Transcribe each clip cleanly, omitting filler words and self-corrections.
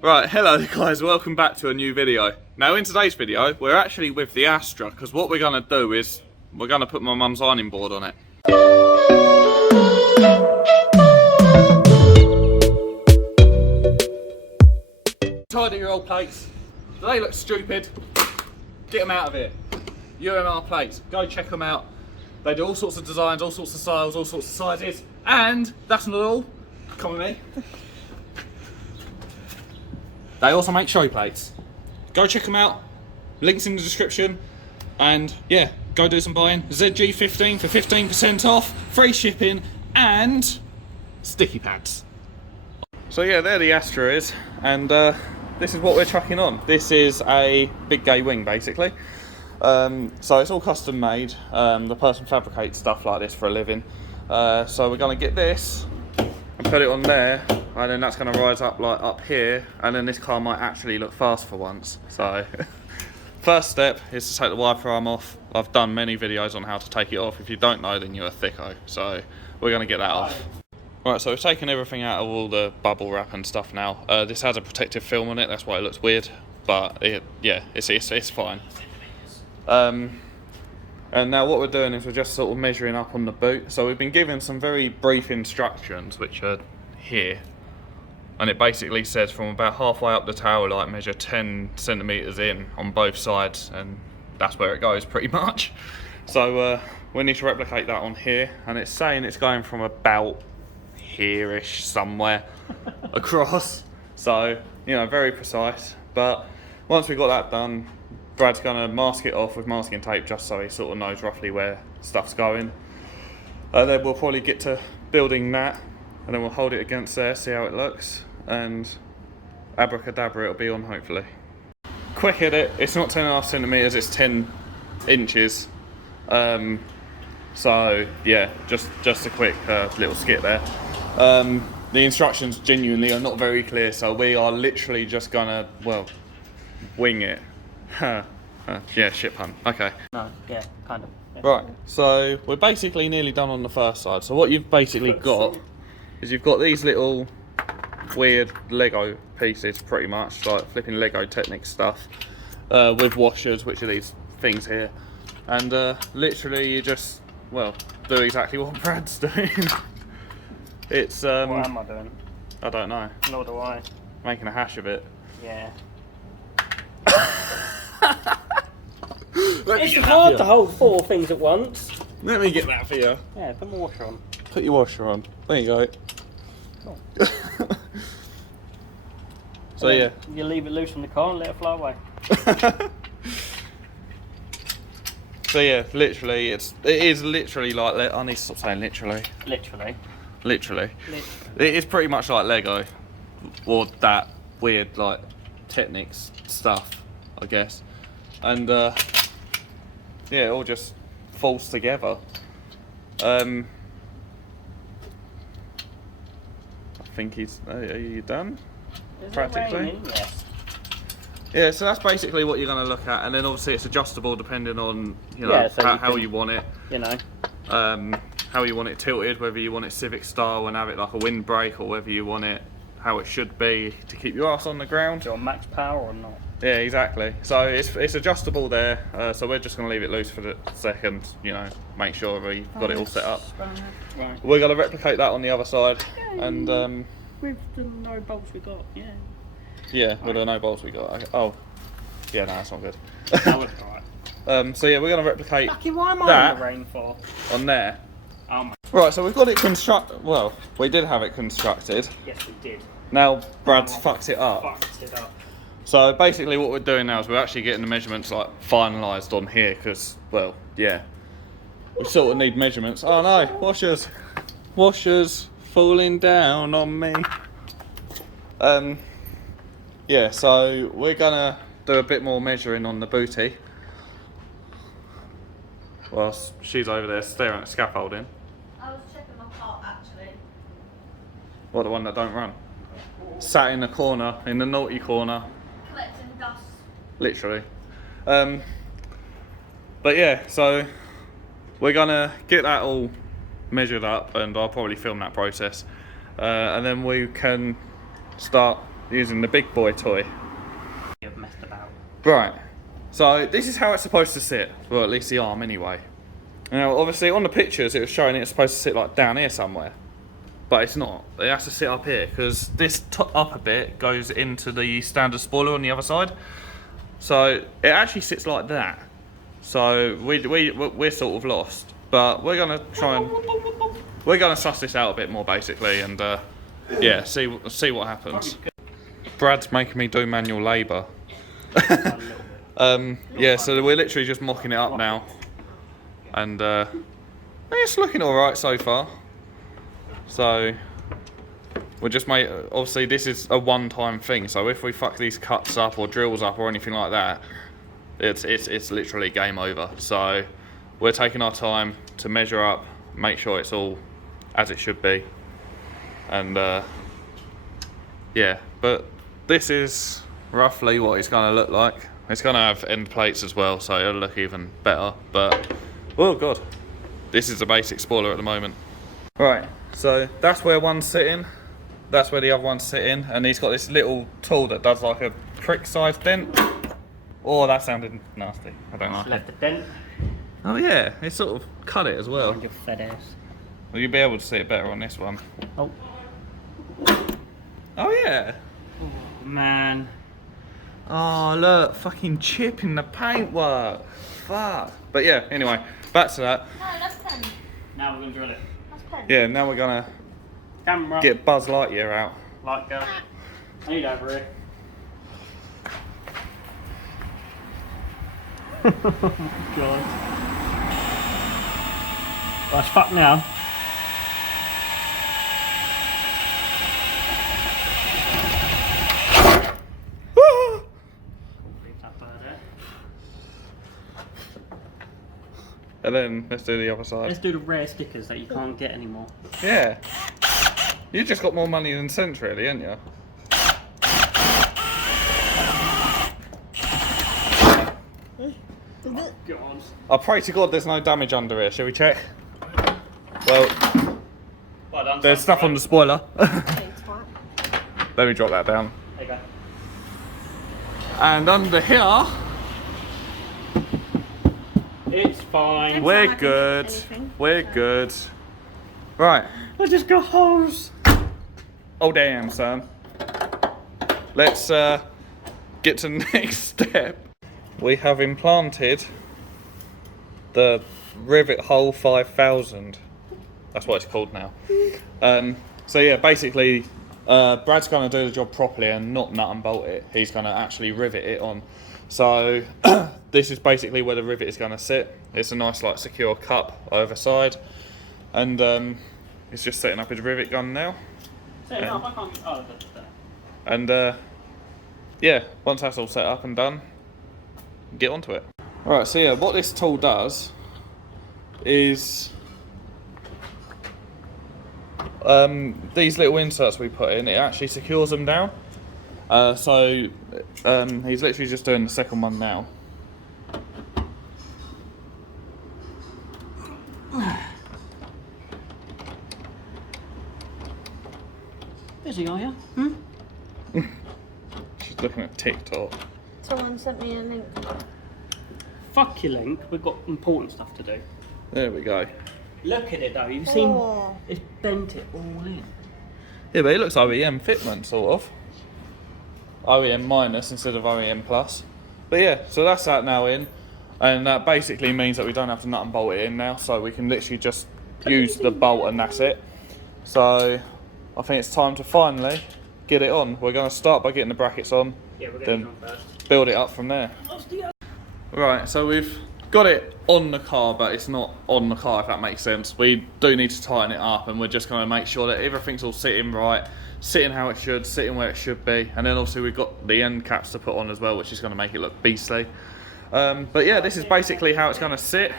Right, hello guys, welcome back to a new video. Now in today's video, we're actually with the Astra, because what we're going to do is, we're going to put my mum's ironing board on it. Tidy your old plates. Do they look stupid? Get them out of here. UMR plates, go check them out. They do all sorts of designs, all sorts of styles, all sorts of sizes. And that's not all. Come with me. They also make show plates. Go check them out. Links in the description. And yeah, go do some buying. ZG15 for 15% off, free shipping, and sticky pads. So yeah, there the Astra is, and this is what we're chucking on. This is a big gay wing, basically. So it's all custom made. The person fabricates stuff like this for a living. So we're going to get this and put it on there, and then that's going to rise up like up here, and then this car might actually look fast for once. So first step is to take the wiper arm off. I've done many videos on how to take it off. If you don't know, then you're a thicko. So we're going to get that off. Right, so we've taken everything out of all the bubble wrap and stuff now. This has a protective film on it, that's why it looks weird, but yeah, it's fine. And now what we're doing is we're just sort of measuring up on the boot. So we've been given some very brief instructions, which are here. And it basically says from about halfway up the tower light, measure 10 centimetres in on both sides, and that's where it goes pretty much. So we need to replicate that on here, and it's saying it's going from about here-ish somewhere across. So, you know, very precise. But once we've got that done, Brad's going to mask it off with masking tape just so he sort of knows roughly where stuff's going. And then we'll probably get to building that, and then we'll hold it against there, see how it looks, and abracadabra it'll be on hopefully. Quick edit, it's not 10.5 centimetres, it's 10 inches. So yeah, just a quick little skit there. The instructions genuinely are not very clear, so we are literally just gonna, well, wing it. Yeah, shit pun. Okay. No, yeah, kind of. Yeah. Right, so we're basically nearly done on the first side. So what you've basically got is you've got these little weird Lego pieces, pretty much, like flipping Lego Technic stuff, with washers, which are these things here. And literally you just, well, do exactly what Brad's doing. It's What am I doing? I don't know. Nor do I. Making a hash of it. Yeah. It's hard to hold 4 things at once. Let me get that for you. Yeah, put my washer on. Put your washer on. There you go. Cool. So yeah. You leave it loose on the car and let it fly away. So yeah, literally, it is literally like, I need to stop saying literally. Literally. It is pretty much like Lego, or that weird like Technics stuff, I guess. And yeah, it all just falls together. I think he's. Are you done? Is Practically. it raining? Yes. Yeah, so that's basically what you're going to look at, and then obviously it's adjustable depending on so how you want it. You know. How you want it tilted, whether you want it Civic style and have it like a windbreak, or whether you want it how it should be to keep your ass on the ground. Do you want max power or not? Yeah, exactly. So it's adjustable there. So we're just going to leave it loose for the second. You know, make sure we've got it all set up. Right. We're going to replicate that on the other side, and with the no bolts we got, yeah. yeah, with the no bolts we got. Oh, yeah, no, that's not good. That was alright. So yeah, we're going to replicate Lucky, why am I that in the rain for? on there. Oh my. Right, so we've got it constructed. Well, we did have it constructed. Yes, we did. Now Brad's fucked it up. Fucked it up. So basically what we're doing now is we're actually getting the measurements like finalised on here, because, well, yeah, we sort of need measurements. Oh no, washers falling down on me. Yeah, so we're gonna do a bit more measuring on the booty whilst she's over there staring at scaffolding. I was checking my part actually. What, the one that don't run? Sat in the corner, in the naughty corner. Collecting dust. Literally. But yeah, so we're gonna get that all measured up, and I'll probably film that process, and then we can start using the big boy toy. You've messed about. Right, so this is how it's supposed to sit, well at least the arm anyway. Now obviously on the pictures it was showing it's supposed to sit like down here somewhere, but it's not. It has to sit up here because this upper bit goes into the standard spoiler on the other side. So it actually sits like that. So we're sort of lost, but we're gonna try and suss this out a bit more basically, and yeah, see what happens. Brad's making me do manual labour. Yeah, so we're literally just mocking it up now, and it's looking all right so far. So we'll just make. Obviously, this is a one-time thing. So if we fuck these cuts up or drills up or anything like that, it's literally game over. So we're taking our time to measure up, make sure it's all as it should be, and yeah. But this is roughly what it's going to look like. It's going to have end plates as well, so it'll look even better. But oh god, this is a basic spoiler at the moment. Right, so that's where one's sitting. That's where the other one's sitting, and he's got this little tool that does like a prick-sized dent. Oh, that sounded nasty. I don't like it. Left a dent. Oh yeah, it sort of cut it as well. On your fat ass. Well, you'll be able to see it better on this one. Oh. Oh yeah. Oh man. Oh look, fucking chip in the paintwork. Fuck. But yeah, anyway, back to that. No, that's pen. Now we're gonna drill it. That's pen. Yeah, now we're gonna Camera. get Buzz Lightyear out. Light go. I need over here. Oh my god. That's fucked now. Leave that bird there. And then let's do the other Let's side. do the rare stickers that you can't get anymore. Yeah. You just got more money than sense really, ain't you? God. I pray to God there's no damage under here, shall we check? Well, Well done, there's son. stuff on the spoiler. Okay, twat. Let me drop that down. There you go. And under here, It's fine. we're like good. anything. We're good. Right. I just got hose. Oh damn, son. Let's get to the next step. We have implanted the Rivet Hole 5000. That's what it's called now. So yeah, basically, Brad's going to do the job properly and not nut and bolt it. He's going to actually rivet it on. So this is basically where the rivet is going to sit. It's a nice, like, secure cup either side, and it's just setting up his rivet gun now. Set it up, I can't. Oh, that's there. And yeah, once that's all set up and done, get onto it. Right, so yeah, what this tool does is these little inserts we put in, it actually secures them down. So he's literally just doing the second one now. Busy, are you? She's looking at TikTok. Someone sent me a link. Fuck your link. We've got important stuff to do. There we go. Look at it though. You've seen Oh. it's bent it all in. Yeah, but it looks OEM fitment, sort of. OEM minus instead of OEM plus. But yeah, so that's that now in. And that basically means that we don't have to nut and bolt it in now, so we can literally just use the bolt and that's it. So I think it's time to finally get it on. We're going to start by getting the brackets on, Yeah, we're then going to first. build it up from there. Right, so we've got it on the car, but it's not on the car, if that makes sense. We do need to tighten it up, and we're just going to make sure that everything's all sitting right, sitting how it should, sitting where it should be. And then obviously we've got the end caps to put on as well, which is going to make it look beastly. But yeah, this is basically how it's going to sit.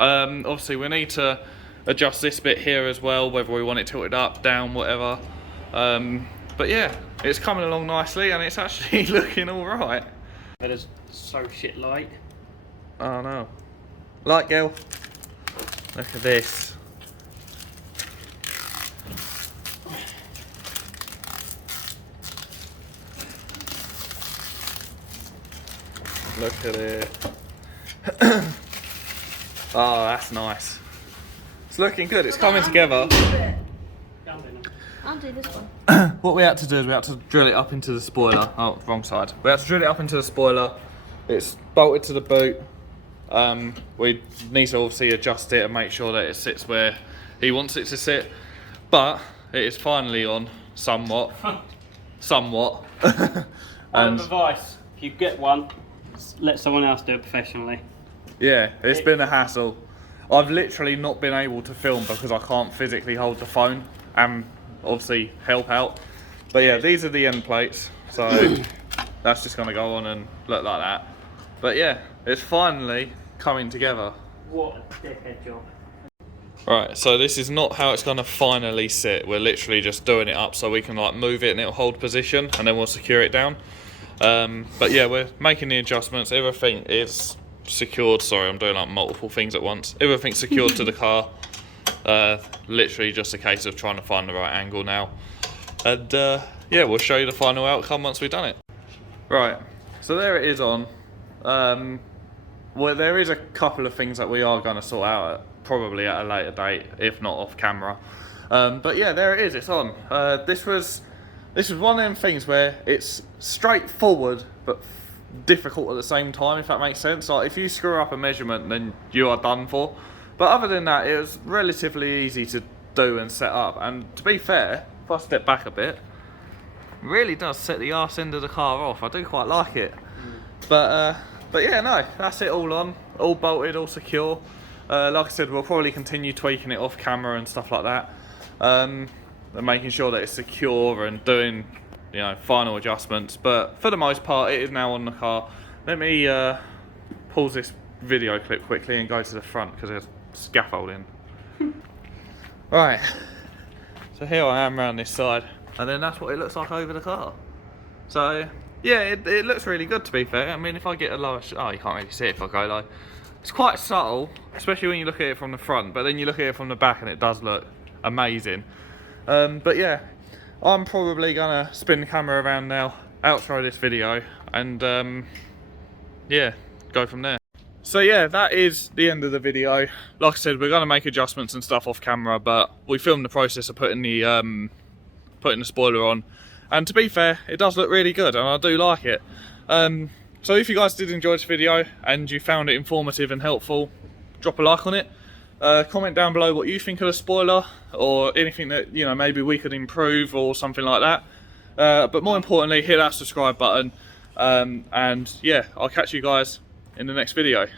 Obviously we need to adjust this bit here as well, whether we want it tilted up, down, whatever. But yeah, it's coming along nicely, and it's actually looking all right. It is so shit light. Oh no. Light girl. Look at this. Look at it. Oh, that's nice. It's looking good. It's coming together. I'll do this one. What we had to do is we had to drill it up into the spoiler. Oh, wrong side. We had to drill it up into the spoiler. It's bolted to the boot. We need to obviously adjust it and make sure that it sits where he wants it to sit. But it is finally on somewhat. Somewhat. And advice, if you get one, let someone else do it professionally. Yeah, it's been a hassle. I've literally not been able to film because I can't physically hold the phone and obviously help out. But yeah, these are the end plates, so that's just going to go on and look like that. But yeah, it's finally coming together. What a dickhead job. Right, so this is not how it's going to finally sit. We're literally just doing it up so we can like move it and it'll hold position and then we'll secure it down. But yeah, we're making the adjustments. Everything is secured. Sorry, I'm doing like multiple things at once. Everything's secured to the car. Literally just a case of trying to find the right angle now. And yeah, we'll show you the final outcome once we've done it. Right, so there it is on. Well, there is a couple of things that we are going to sort out probably at a later date, if not off camera. But yeah, there it is, it's on. This was one of them things where it's straightforward but difficult at the same time, if that makes sense. Like if you screw up a measurement, then you are done for. But other than that, it was relatively easy to do and set up. And to be fair, if I step back a bit, it really does set the arse end of the car off. I do quite like it. But yeah, no, that's it all on, all bolted, all secure. Like I said, we'll probably continue tweaking it off camera and stuff like that, and making sure that it's secure and doing, you know, final adjustments. But for the most part, it is now on the car. Let me pause this video clip quickly and go to the front because there's scaffolding. Right, so here I am around this side, and then that's what it looks like over the car. So yeah, it looks really good, to be fair. I mean, if I get a lower oh, you can't really see it if I go low. It's quite subtle, especially when you look at it from the front, but then you look at it from the back and it does look amazing. But yeah, I'm probably gonna spin the camera around now, outro this video, and yeah, go from there. So yeah, that is the end of the video. Like I said, we're gonna make adjustments and stuff off camera, but we filmed the process of putting the spoiler on. And to be fair, it does look really good and I do like it. So if you guys did enjoy this video and you found it informative and helpful, drop a like on it. Comment down below what you think of the spoiler or anything that, you know, maybe we could improve or something like that. But more importantly, hit that subscribe button. And yeah, I'll catch you guys in the next video.